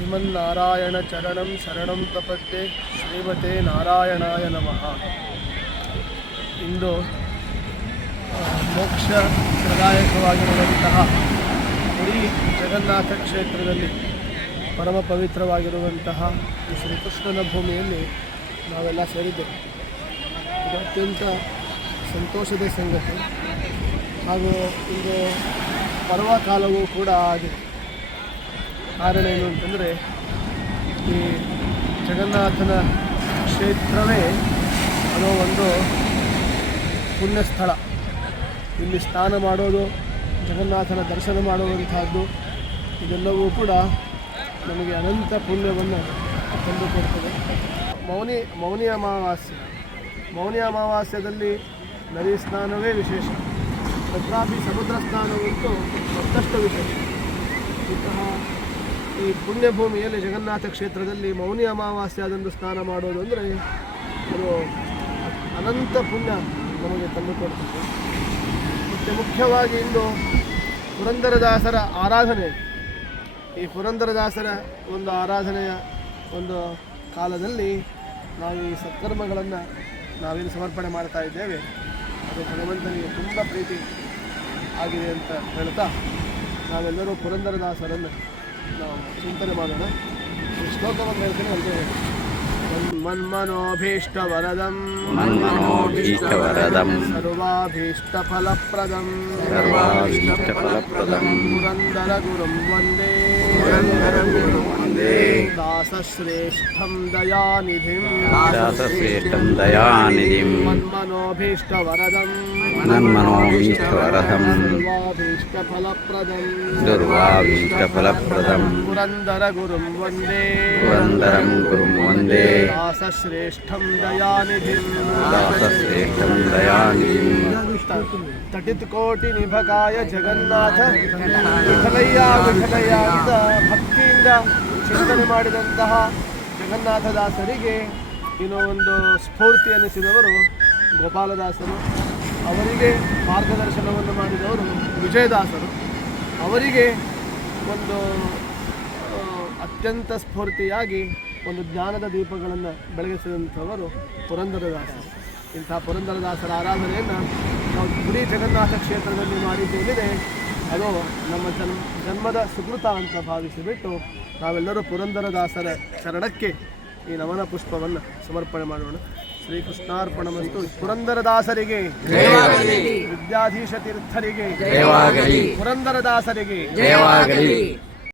ಶ್ರೀಮನ್ನಾರಾಯಣ ಚರಣಂ ಶರಣಂ ಪ್ರಪದ್ಯೆ ಶ್ರೀಮತೆ ನಾರಾಯಣಾಯ ನಮಃ. ಇಂದು ಮೋಕ್ಷ ಪ್ರದಾಯಕವಾಗಿರುವಂತಹ ಪುರಿ ಜಗನ್ನಾಥ ಕ್ಷೇತ್ರದಲ್ಲಿ ಪರಮ ಪವಿತ್ರವಾಗಿರುವಂತಹ ಈ ಶ್ರೀಕೃಷ್ಣನ ಭೂಮಿಯಲ್ಲಿ ನಾವೆಲ್ಲ ಸೇರಿದ್ದೇವೆ. ಇದು ಅತ್ಯಂತ ಸಂತೋಷದ ಸಂಗತಿ ಹಾಗೂ ಇದು ಪರ್ವಕಾಲವೂ ಕೂಡ ಆಗಿದೆ. ಕಾರಣ ಏನು ಅಂತಂದರೆ, ಈ ಜಗನ್ನಾಥನ ಕ್ಷೇತ್ರವೇ ಅನ್ನೋ ಒಂದು ಪುಣ್ಯ ಸ್ಥಳ. ಇಲ್ಲಿ ಸ್ನಾನ ಮಾಡೋದು, ಜಗನ್ನಾಥನ ದರ್ಶನ ಮಾಡುವಂತಹದ್ದು, ಇದೆಲ್ಲವೂ ಕೂಡ ನಮಗೆ ಅನಂತ ಪುಣ್ಯವನ್ನು ತಂದುಕೊಡ್ತದೆ. ಮೌನಿ ಅಮಾವಾಸ್ಯದಲ್ಲಿ ನದಿ ಸ್ನಾನವೇ ವಿಶೇಷ. ತಥಾಪಿ ಸಮುದ್ರ ಸ್ನಾನವಂತೂ ಮತ್ತಷ್ಟು ವಿಶೇಷ. ಇಂತಹ ಈ ಪುಣ್ಯಭೂಮಿಯಲ್ಲಿ ಜಗನ್ನಾಥ ಕ್ಷೇತ್ರದಲ್ಲಿ ಮೌನಿ ಅಮಾವಾಸ್ಯಾದಂದು ಸ್ನಾನ ಮಾಡೋದು ಅಂದರೆ ಅದು ಅನಂತ ಪುಣ್ಯ ನಮಗೆ ತಂದುಕೊಡ್ತದೆ. ಮತ್ತು ಮುಖ್ಯವಾಗಿ ಇಂದು ಪುರಂದರದಾಸರ ಆರಾಧನೆ. ಈ ಪುರಂದರದಾಸರ ಒಂದು ಆರಾಧನೆಯ ಒಂದು ಕಾಲದಲ್ಲಿ ನಾವು ಈ ಸತ್ಕರ್ಮಗಳನ್ನು ನಾವೇನು ಸಮರ್ಪಣೆ ಮಾಡ್ತಾ ಇದ್ದೇವೆ, ಅದು ಭಗವಂತನಿಗೆ ತುಂಬ ಪ್ರೀತಿ ಆಗಿದೆ ಅಂತ ಹೇಳ್ತಾ ನಾವೆಲ್ಲರೂ ಪುರಂದರದಾಸರನ್ನು ನಾವು ಚಿಂತನೆ ಮಾಡೋಣ. ಈ ಶ್ಲೋಕವನ್ನು ಹೇಳ್ತೇನೆ, ಅಂತ ಹೇಳಿ. ಮನ್ಮನೋಭೀಷ್ಟವರದಂ ಸರ್ವಾಭೀಷ್ಟಫಲಪ್ರದಂ ಪುರಂದರ ಗುರುಂ ವಂದೇ ದಾಸಶ್ರೇಷ್ಠಂ ದಯಾನಿಧಿಂ ಮನ್ಮನೋಭೀಷ್ಟವರದಂ ಸರ್ವಾಭೀಷ್ಟಫಲಪ್ರದಂ ಪುರಂದರ ಗುರುಂ ವಂದೇ ದಾಸಶ್ರೇಷ್ಠಂ ದಯಾನಿಧಿಂ ತಟಿತ್ ಕೋಟಿ ನಿಭಕಾಯ ಜಗನ್ನಾಥ ವಿಠಲಯ್ಯ ವಿಠಲಯ್ಯ ಅಂತ ಭಕ್ತಿಯಿಂದ ಚಿಂತನೆ ಮಾಡಿದಂತಹ ಜಗನ್ನಾಥದಾಸರಿಗೆ ಇನ್ನೂ ಒಂದು ಸ್ಫೂರ್ತಿ ಅನ್ನಿಸಿದವರು ಗೋಪಾಲದಾಸರು. ಅವರಿಗೆ ಮಾರ್ಗದರ್ಶನವನ್ನು ಮಾಡಿದವರು ವಿಜಯದಾಸರು. ಅವರಿಗೆ ಒಂದು ಅತ್ಯಂತ ಸ್ಫೂರ್ತಿಯಾಗಿ ಒಂದು ಜ್ಞಾನದ ದೀಪಗಳನ್ನು ಬೆಳಗಿಸಿದಂಥವರು ಪುರಂದರದಾಸರು. ಇಂಥ ಪುರಂದರದಾಸರ ಆರಾಧನೆಯನ್ನು ನಾವು ಪುರಿ ಜಗನ್ನಾಥ ಕ್ಷೇತ್ರದಲ್ಲಿ ಮಾಡಿದ್ದೇನಿದೆ, ಅದು ನಮ್ಮ ಜನ್ಮದ ಸುಕೃತ ಅಂತ ಭಾವಿಸಿಬಿಟ್ಟು ನಾವೆಲ್ಲರೂ ಪುರಂದರದಾಸರ ಚರಣಕ್ಕೆ ಈ ನಮನ ಪುಷ್ಪವನ್ನು ಸಮರ್ಪಣೆ ಮಾಡೋಣ. ಶ್ರೀಕೃಷ್ಣಾರ್ಪಣಮಸ್ತು. ಪುರಂದರದಾಸರಿಗೆ, ವಿದ್ಯಾಧೀಶ ತೀರ್ಥರಿಗೆ, ಪುರಂದರದಾಸರಿಗೆ.